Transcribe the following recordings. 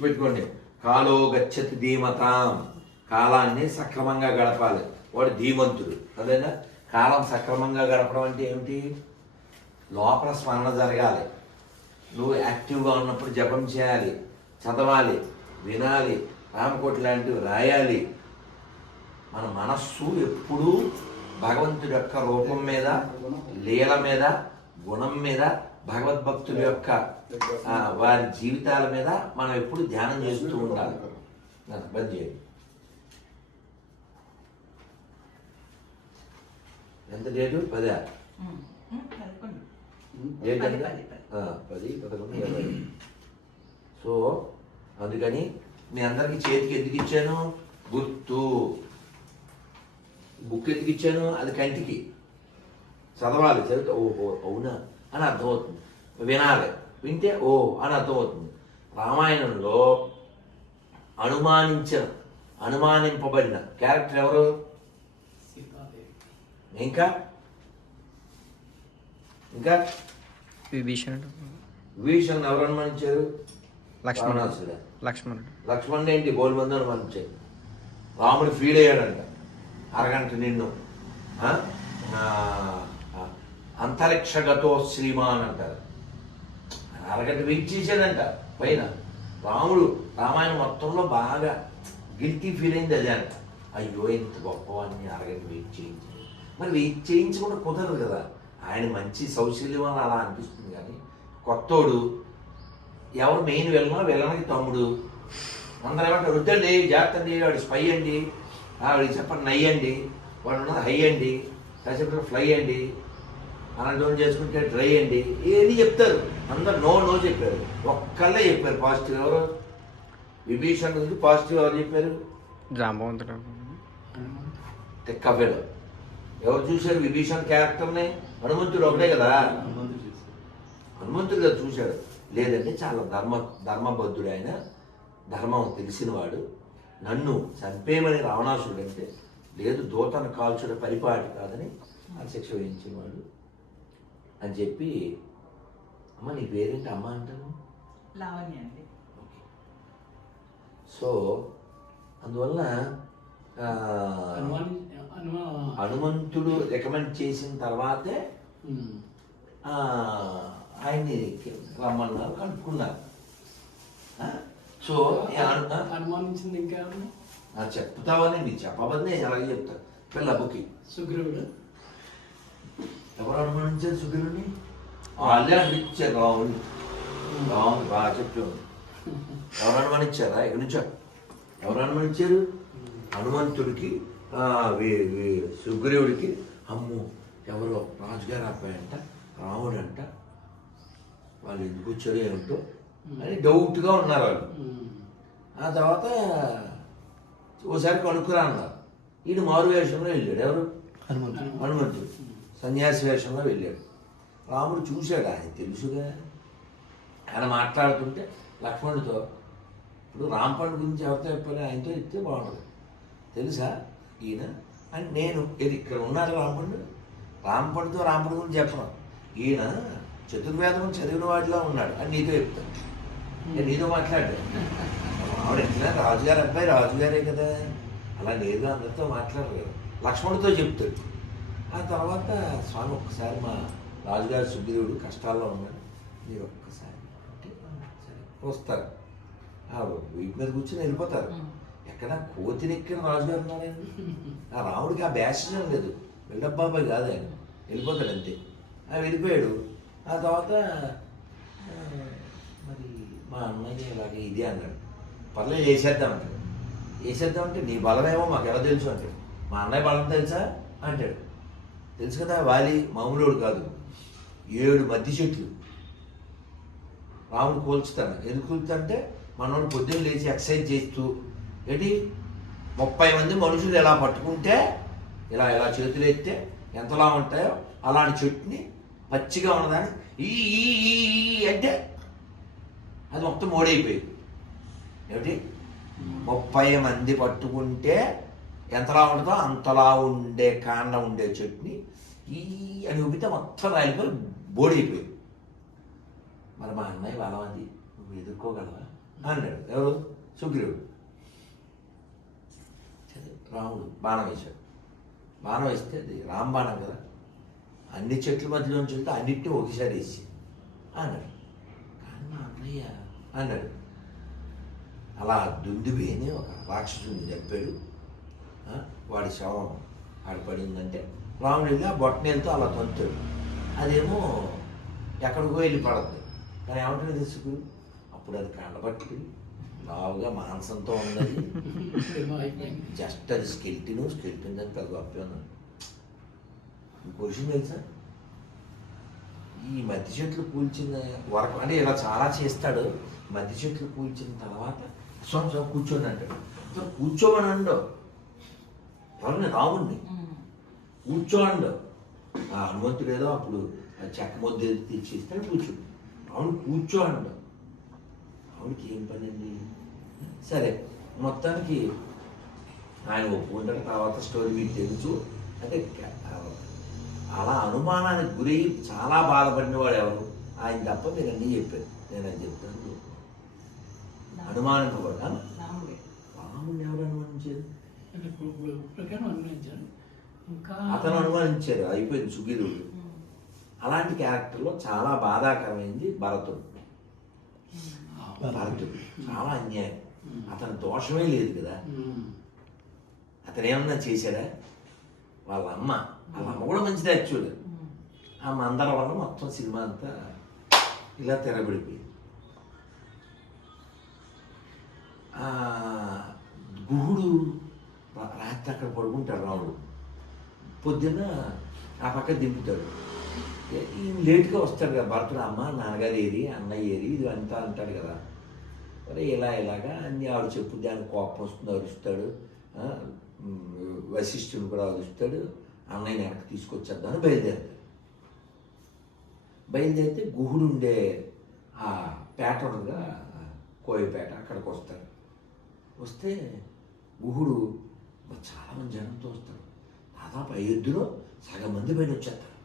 గుర్తుపెట్టుకోండి. కాలో గచ్చతి ధీమతాం, కాలాన్ని సక్రమంగా గడపాలి, వాడు ధీమంతుడు. అదేనా కాలం సక్రమంగా గడపడం అంటే ఏమిటి? లోపల స్మరణ జరగాలి, నువ్వు యాక్టివ్గా ఉన్నప్పుడు జపం చేయాలి, చదవాలి, వినాలి, రామకోటి లాంటివి రాయాలి. మన మనస్సు ఎప్పుడూ భగవంతుడి యొక్క రూపం మీద, లీల మీద, గుణం మీద, భగవద్భక్తుల యొక్క వారి జీవితాల మీద మనం ఎప్పుడు ధ్యానం చేస్తూ ఉండాలి. బంద్ చేయండి. ఎంత డేటు? 10 డేట్ ఎంత? 10, 11, 20. సో అందుకని మీ అందరికి చేతికి ఎందుకు ఇచ్చాను? గుర్తు. బుక్ ఎందుకు ఇచ్చాను? అది కంటికి చదవాలి, చదివితే ఓహో అవునా అని అర్థమవుతుంది. వినాలి, వింటే ఓ అని అర్థమవుతుంది. రామాయణంలో అనుమానింపబడిన క్యారెక్టర్ ఎవరు? ఇంకా ఇంకా విభీషణ్ ఎవరు అనుమానించారు? లక్ష్మణాసుడు. లక్ష్మణుడు ఏంటి? బోల్ మంది అనుమానించారు. రాముడు ఫీల్ అయ్యాడంట, అరగంట నిన్ను అంతరిక్షగతో శ్రీమాన్ అంటారు, అరగంట వెయిట్ చేశాడంట పైన. రాముడు రామాయణం మొత్తంలో బాగా గిల్టీ ఫీల్ అయింది అదే అంట. అయ్యో ఇంత గొప్పవాడిని అరగంట వెయిట్ చేయించి, మరి వెయిట్ చేయించకుండా కుదరదు కదా. ఆయన మంచి సౌశల్యం అని అలా అనిపిస్తుంది. కానీ కొత్తోడు ఎవరు మెయిన్ వెళ్ళడానికి తమ్ముడు, అందరూ ఏమంటారు వద్దండి జాగ్రత్త అండి, వాడు స్పై అండి, వాడికి చెప్పండి నై అండి, వాడు ఉన్నది హై అండి, కాసేపు ఫ్లై అండి, అలాంటి చేసుకుంటే డ్రై అండి, ఏది చెప్తారు. అందరు నో నో చెప్పారు, ఒక్కళ్ళే చెప్పారు పాజిటివ్. ఎవరు? విభీషణ్ గురించి పాజిటివ్ ఎవరు చెప్పారు? జాంబవంతుడు. తెక్కఫెలో. ఎవరు చూశారు విభీషణ్ క్యారెక్టర్ని? హనుమంతుడు ఒకటే కదా, హనుమంతుడు కదా చూశాడు. లేదంటే చాలా ధర్మబద్ధుడు ఆయన, ధర్మం తెలిసినవాడు, నన్ను చంపేమని రావణాసుడు అంటే లేదు, దూతను కాల్చుడు పరిపాటి కాదని ఆ శిక్ష వేయించేవాడు అని చెప్పి. అమ్మ నీ పేరేంటి? అమ్మ అంటాను. లావణ్య అండి. ఓకే. సో అందువల్ల హనుమంతుడు రికమెండ్ చేసిన తర్వాతే ఆయన్ని రమ్మన్నారు, కనుక్కున్నారు. సో అనుమానించింది ఇంకా చెప్తావని మీరు చెప్పబోద్ది నేను అలాగే చెప్తాను. పిల్లబ్బుకి సుగ్రీవుడు ఎవరు అనుమానించారు? సుగ్రీవుడిని వాళ్ళే అనిపించారు. రాముడు బాగా చెప్పాను. ఎవరు అనుమానించారా? ఎక్కడి నుంచో ఎవరు అనుమానించారు? హనుమంతుడికి సుగ్రీవుడికి అమ్మో ఎవరో రాజుగారు అబ్బాయి అంట, రాముడు అంట, వాళ్ళు ఎందుకు వచ్చారో ఏమిటో అని డౌట్గా ఉన్నారు వాళ్ళు. ఆ తర్వాత ఓసారి కనుక్కురా అన్నారు. ఈయన మారు వేషంలో వెళ్ళాడు. ఎవరు? హనుమంతుడు సన్యాసి వేషంలో వెళ్ళాడు. రాముడు చూశాడు, ఆయన తెలుసుగా. ఆయన మాట్లాడుతుంటే లక్ష్మణుడితో, ఇప్పుడు రాంపండు గురించి ఎవరితో చెప్పాలి? ఆయనతో చెప్తే బాగుంటుంది. తెలుసా ఈయన అని నేను ఇది ఇక్కడ ఉన్నారు రాంపండు, రాంపండు గురించి చెప్పను. ఈయన చతుర్వేదం చదివిన వాడిలో ఉన్నాడు అని నీతో చెప్తాను. నేను నీతో మాట్లాడాను. ఆవిడ ఎట్లా రాజుగారు అబ్బాయి, రాజుగారే కదా, అలా లేదు అందరితో మాట్లాడరు కదా. లక్ష్మణుడితో చెప్తాడు. ఆ తర్వాత స్వామి ఒక్కసారి మా రాజుగారు సుగ్రీవుడు కష్టాల్లో ఉన్నాడు, మీరు ఒక్కసారి అంటే సరే వస్తారు. వీటి మీద కూర్చొని వెళ్ళిపోతారు. ఎక్కడ కోతినెక్కిన రాజుగారు ఉన్నారండి. ఆ రాముడికి ఆ బ్యాషన్ లేదు, వెళ్ళబ్బాబాయ్ కాదు ఆయన, వెళ్ళిపోతాడు అంతే. వెళ్ళిపోయాడు. ఆ తర్వాత మరి మా అన్నయ్య ఇలాగే ఇదే అన్నాడు, పర్లేదు వేసేద్దామంటాడు. వేసేద్దామంటే నీ బలమేమో మాకు ఎలా తెలుసు అంటాడు. మా అన్నయ్య బలం తెలుసా అంటాడు. తెలుసు కదా, వాలి మామూలుడు కాదు, 7 మద్ది చెట్లు రాముడు కోల్చుతాను. ఎందుకు కూల్చుతానంటే మనోడు పొద్దున్న లేచి ఎక్సర్సైజ్ చేస్తూ ఏంటి 30 మంది మనుషులు ఎలా పట్టుకుంటే ఇలా ఇలా చేతులు ఎత్తే ఎంతలా ఉంటాయో అలాంటి చెట్టుని పచ్చిగా ఉన్నదాన్ని ఈ అంటే అది మొత్తం మోడైపోయింది. ఏమిటి 30 మంది పట్టుకుంటే ఎంతలా ఉంటుందో అంతలా ఉండే కాండ ఉండే చెట్టుని ఈ అని ఊపితే మొత్తం రాలిపోయి బోడైపోయింది. మరి మా అన్నయ్య బలం అది, నువ్వు ఎదుర్కోగలవా అన్నాడు. ఎవరు? సుగ్రీవుడు. సరే, రాముడు బాణం వేశాడు. బాణం వేస్తే అది రాంబాణం కదా, అన్ని చెట్ల మధ్యలోంచి వెళ్తే అన్నిటినీ ఒకసారి వేసి అన్నాడు. కానీ మా అన్నయ్య అన్నాడు. అలా దుందుబిని ఒక రాక్షసుని చెప్పాడు. వాడి శవం ఆడ పడిందంటే రాముడు వెళ్ళి ఆ బొట్టనేలతో అలా తంతాడు. అదేమో ఎక్కడికో వెళ్ళి పడద్దు. కానీ ఏమంటాడు తీసుకు అప్పుడు అది కండబట్టి లావుగా మాంసంతో ఉన్నది. జస్ట్ అది స్కెల్టిన్ దానికి పెద్ద గొప్పే ఉన్నాడు. క్వశ్చన్ తెలుసా, ఈ మధ్య చెట్లు కూల్చిన వరకు అంటే ఇలా చాలా చేస్తాడు. మధ్య చెట్లు కూల్చిన తర్వాత సొంతం కూర్చొని అంటాడు. కూర్చోమని అండు ఎవరిని? రాముడిని కూర్చోండు. ఆ హనుమంతుడు ఏదో అప్పుడు చెక్క ముద్ద తెచ్చిస్తాడు కూర్చో. రాముడు కూర్చోండు. రాముడికి ఏం పని అండి? సరే, మొత్తానికి ఆయన ఒప్పుకుంటాడు. తర్వాత స్టోరీ మీకు తెలుసు. అంటే అలా అనుమానానికి గురై చాలా బాధపడిన వాడు ఎవరు? ఆయన తప్ప మీరు అన్నీ చెప్పారు. నేను అది చెప్తాను. అనుమానింపబడు. రాముడిని ఎవరు అనుమానించారు? అతను అనుమానించారు. అయిపోయింది సుగ్రీవుడు. అలాంటి క్యారెక్టర్లో చాలా బాధాకరమైంది భరతుడు. భరతుడు చాలా అన్యాయం. అతని దోషమే లేదు కదా. అతను ఏమన్నా చేశాడా? వాళ్ళ అమ్మ కూడా మంచిది యాక్చువల్గా. ఆ మందల వల్ల మొత్తం సినిమా అంతా ఇలా తెరబడిపోయింది. గుహుడు రాత్రి అక్కడ పడుకుంటాడు. రాముడు పొద్దున్న ఆ పక్క దింపుతాడు. ఈయన లేట్గా వస్తాడు కదా భరతుడు. అమ్మ నాన్నగారు ఏరి, అన్నయ్య ఏరి, ఇది అంతా అంటాడు కదా. మరి ఇలాగా అన్ని ఆవిడ చెప్పుద్ది. ఆయన కోపం వస్తుంది, అరుస్తాడు. వశిష్ఠుని కూడా అరుస్తాడు. అన్నయ్యని వెనక్కి తీసుకొచ్చేద్దామని బయలుదేరితే గుహుడు ఉండే ఆ పేట ఉండగా, కోయపేట, అక్కడికి వస్తాడు. వస్తే గుహుడు చాలామంది జనంతో వస్తాడు. దాదాపు అయోధ్యలో సగం మంది బయట వచ్చేస్తారు.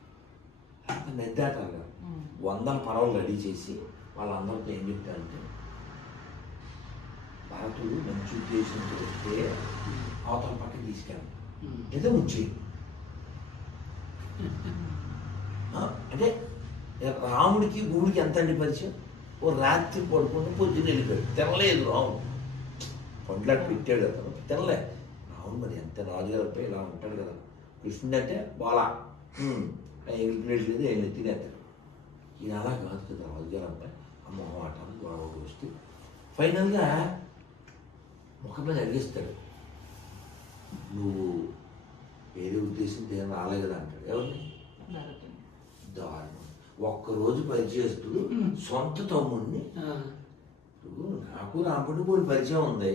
అంత నెద్దాటారు. 100 పడవలు రెడీ చేసి వాళ్ళందరితో ఏం చెప్తారంటే, భరతుడు మంచి ఉద్దేశంతో వస్తే అవతల పక్కన తీసుకెళ్ళాలి, ఏదో ఉంచేయి. అంటే రాముడికి గుడికి ఎంత అండి పరిచయం? ఓ రాత్రి పడుకుంటే పొద్దున్న వెళ్ళిపోయాడు. తినలేదు రాముడు. పండ్లాట పెట్టాడు అతను, తినలే. రాముడు మరి ఎంత రాజుగారిపై ఇలా ఉంటాడు కదా. కృష్ణుడు అంటే బాలా ఎగిలిపినట్టు లేదు, ఏం తినేస్తాడు. ఈయన అలా కాదు కదా రాజుగారు అబ్బాయి. అమ్మ ఆటాలు గొడవ వస్తే ఫైనల్గా ముఖం మీద అడిగిస్తాడు. నువ్వు వేరే ఉద్దేశంతో ఏం రాలే కదా అంటాడు. ఎవరిని? దారుణం. ఒక్కరోజు పరిచయస్తుడు సొంత తమ్ముడిని. నాకు రాముడిని కూడా పరిచయం ఉంది.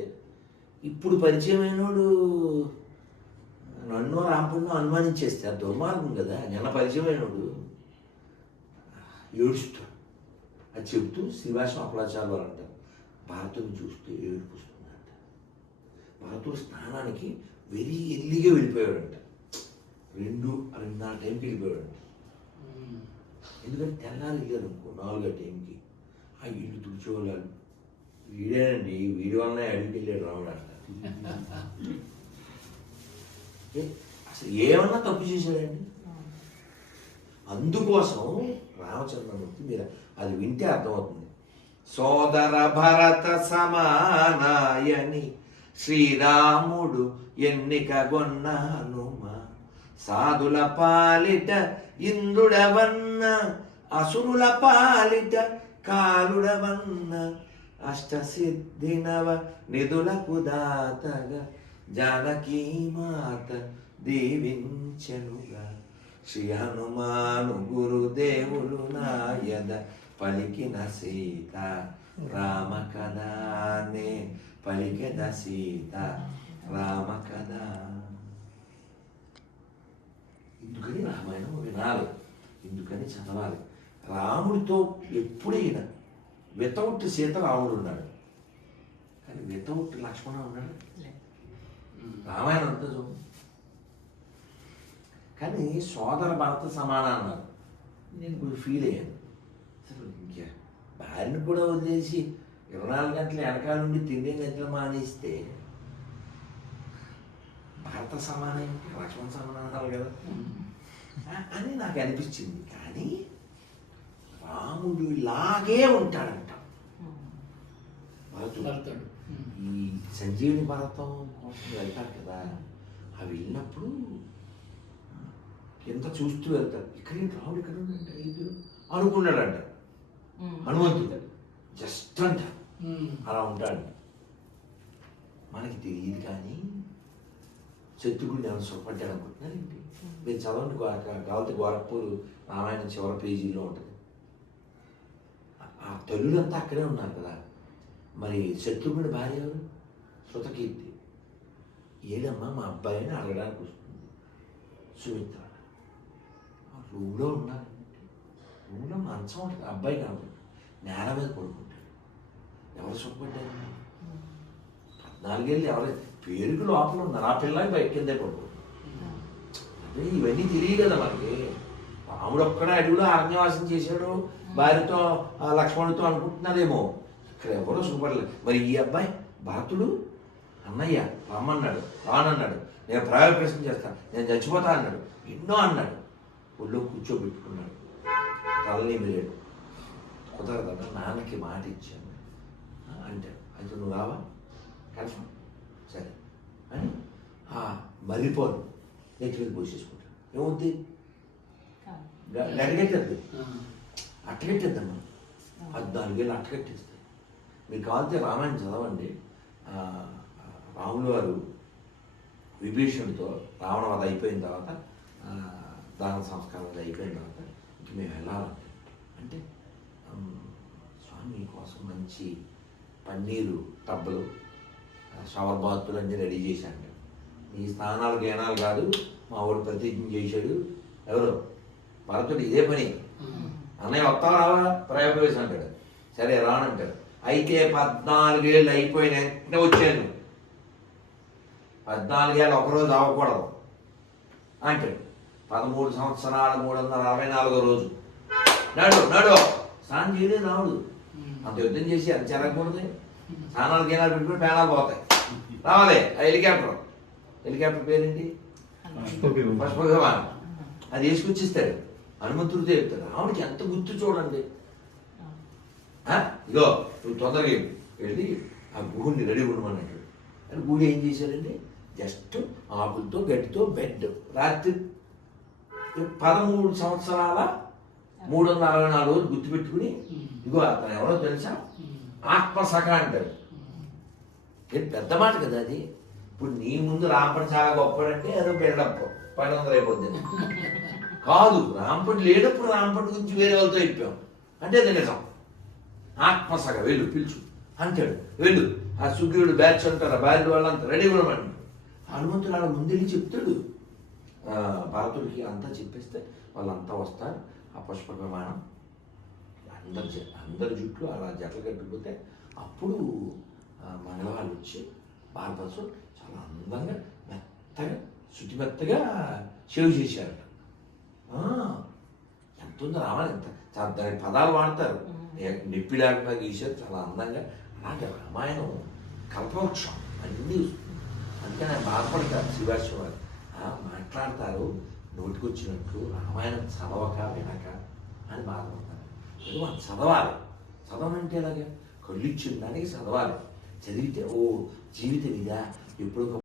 ఇప్పుడు పరిచయం అయినోడు నన్ను రాముడిని అనుమానించేస్తే అది దుర్మార్గం కదా. నిన్న పరిచయం అయినోడు ఏడుస్తాడు. అది చెబుతూ శ్రీవాసం అపలాచారు వాళ్ళు అంటారు. భారతుని చూస్తే ఏడుపు వస్తుందంట. భారతుడు స్నానానికి వెరీ ఎర్లీగా వెళ్ళిపోయాడంట. 2-2:30 టైంకి వెళ్ళిపోయాడంట. ఎందుకంటే తెల్లారి వెళ్ళారు అనుకో 4 టైంకి. ఆ ఇల్లు తుడిచేవాళ్ళు వీడేనండి, వీడి వల్లనే అడిగి వెళ్ళాడు రాముడు అంట. అసలు ఏమన్నా తప్పు చేశాడండి? అందుకోసం రామచంద్రమూర్తి మీరు అది వింటే అర్థమవుతుంది. సోదర భరత సమానాయని శ్రీరాముడు ఎన్నికగొన్న హనుమ, సాధుల పాలిట ఇంద్రుడవన్న, అసురుల పాలిట కాలుడవన్న, అష్టసిద్ధినవ నిధులకు దాతగా జానకీ మాత దీవించెనుగా. శ్రీ హనుమాను గురుదేవులు నాయద పలికిన సీత రామ కదానే పలికెద సీత రామ కదా. ఎందుకని రామాయణం వినాలి, ఎందుకని చదవాలి. రాముడితో ఎప్పుడైనా వితౌట్ సీత రాముడు ఉన్నాడు, కానీ వితౌట్ లక్ష్మణ ఉన్నాడు. రామాయణం అంతా చూడు. కానీ సోదర భరత సమానం అన్నారు. నేను కొంచెం ఫీల్ అయ్యాను. అసలు ఇంకా భార్యను కూడా వదిలేసి 24 గంటలు వెనకాల నుండి తిండి నిద్ర మానేస్తే భర్త సమానం ఏంటి, లక్ష్మణ సమానం అన్నారు కదా అని నాకు అనిపించింది. కానీ రాముడు లాగే ఉంటాడంట భరతుడు. భరతుడు. ఈ సంజీవిని పర్వతం కోసం వెళ్తాడు కదా, అవి వెళ్ళినప్పుడు ఎంత చూస్తూ వెళ్తాడు. ఇక్కడేంటి రాముడు ఇక్కడ ఉన్నాడు అనుకున్నాడంట హనుమంతుడు. జస్ట్ అంట అలా ఉంటాడు. మనకి తెలియదు కానీ శత్రుఘ్నుడు ఏమైనా సుఖపడ్డాడు అనుకుంటున్నారు ఏంటి? మీరు చదవండి, గావతి గోరఖ్పూర్ రామాయణం చివరి పేజీలో ఉంటుంది. ఆ తల్లులంతా అక్కడే ఉన్నారు కదా. మరి శత్రుఘ్నుడి భార్య ఎవరు? శృతకీర్తి. ఏదమ్మా మా అబ్బాయిని అడగడానికి వస్తుంది సుమిత్ర. రూమ్లో ఉన్నారు. రూమ్లో మంచం ఉంటుంది, అబ్బాయి కాబట్టి నేల మీద పడుకుంటాడు. ఎవరు సుఖపడ్డారు? 14 ఏళ్ళు ఎవరు పేరుకు లోపల ఉన్నారు. ఆ పిల్లకి బయట కిందే పడుకుంటారు. అదే ఇవన్నీ తెలియదు కదా మనకి. రాముడు ఒక్కడే అడవిలో అరణ్యవాసం చేశాడు భార్యతో లక్ష్మణుడితో అనుకుంటున్నారేమో. ఇక్కడ ఎవరో సుఖపడలేదు. మరి ఈ అబ్బాయి భరతుడు అన్నయ్య రమ్మన్నాడు, రానన్నాడు, నేను ప్రయోగ ప్రశ్న చేస్తాను, నేను చచ్చిపోతా అన్నాడు, ఎన్నో అన్నాడు. ఒళ్ళో కూర్చోబెట్టుకున్నాడు, తలని మిరాడు. కుదరదన్న నాన్నకి మాట ఇచ్చాను అంటే అయితే నువ్వు రావా కన్ఫర్మ్ సరే అని మర్రిపోను నెత్తి మీద పోసేసుకుంటాడు. ఏమవుద్ది? గడిగట్టద్దు, అట్టగట్టేద్దమ్మా. 14 ఏళ్ళు అట్టగట్టేస్తాయి. మీకు కావాలంటే రామాయణం చదవండి. రాములు వారు విభీషణుడితో రావణ వధ అయిపోయిన తర్వాత దాన సంస్కారం అయిపోయిన తర్వాత ఇంక మేము వెళ్ళాలంటే అంటే స్వామి కోసం మంచి పన్నీరు టబ్బలు షవర్ బాతులు అన్నీ రెడీ చేశాను. ఈ స్నానాలు గేనాలు కాదు, మా వాడు ప్రతిజ్ఞ చేశాడు. ఎవరు? భరతుడు. ఇదే పని. అన్నయ్య వస్తావు రావా ప్రయోగవేశం అంటాడు. సరే రానంటాడు. అయితే 14 ఏళ్ళు అయిపోయిన వెంటనే వచ్చాను. 14 ఏళ్ళు ఒకరోజు అవ్వకూడదు అంటాడు. 13 సంవత్సరాల 364 రోజు నాడు నాడు స్నానం చేయలేదు రాముడు. అంత యుద్ధం చేసి అంత చెరగకూడదు. స్నానాలు గీనాలు పెట్టుకుని పేనాలు పోతాయి. రావాలి ఆ హెలికాప్టర్ పేరేంటి? పుష్పగవాన్. అది వేసుకొచ్చిస్తాడు. హనుమంతుడితో చెప్తాడు. రాముడికి ఎంత గుర్తు చూడండి. ఇగో నువ్వు తొందరగా వెళ్ళి ఆ గుహుడిని రెడీ ఉండమన్నాడు. అని గుడి ఏం చేశాడండి? జస్ట్ ఆకులతో గడ్డితో బెడ్. రాత్రి 13 సంవత్సరాల 364 రోజులు గుర్తుపెట్టుకుని ఇగో అతను ఎవరో తెలుసా? ఆత్మసఖ అంటాడు. పెద్ద మాట కదా అది. ఇప్పుడు నీ ముందు రాంపడి చాలా గొప్పడంటే ఏదో బిల్డప్ 1200 అయిపోద్ది. కాదు, రాంపడి లేనప్పుడు రాంపడి గురించి వేరే వాళ్ళతో చెప్పాం అంటే అది నిజం. ఆత్మసఖ వెళ్ళు పిలుచు అంటాడు. వెళ్ళు ఆ సుగ్రీవుడు బ్యాచ్ అంటారు, ఆ భార్య వాళ్ళంతా రెడీ ఉండమండి. హనుమంతుడు అలా ముందెళ్ళి చెప్తాడు భరతుడికి. అంతా చెప్పేస్తే వాళ్ళంతా వస్తారు. ఆ పుష్పక విమానం అందరి జుట్లు అలా జట్లు కట్టుకుపోతే అప్పుడు మంగళవాళ్ళు వచ్చి భారతదేశం చాలా అందంగా మెత్తగా శుచిమెత్తగా షేవ్ చేశారట. ఎంత ఉందో రామాయణం, ఎంత చాలా దానికి పదాలు వాడతారు. నిప్పి లేకుండా గీశారు చాలా అందంగా. అలాగే రామాయణం కల్పవృక్షం అన్నీ వస్తుంది. అందుకని ఆయన బాధపడతారు శివాశివ వారు. మాట్లాడతారు నోటికొచ్చినట్లు, రామాయణం చదవక వినక అని బాధపడతారు. అది మనం చదవాలి. చదవనంటే ఎలాగే? కళ్ళు ఇచ్చిన దానికి చదవాలి. చదివితే ఓ జీవితం ఇదా ఎప్పుడు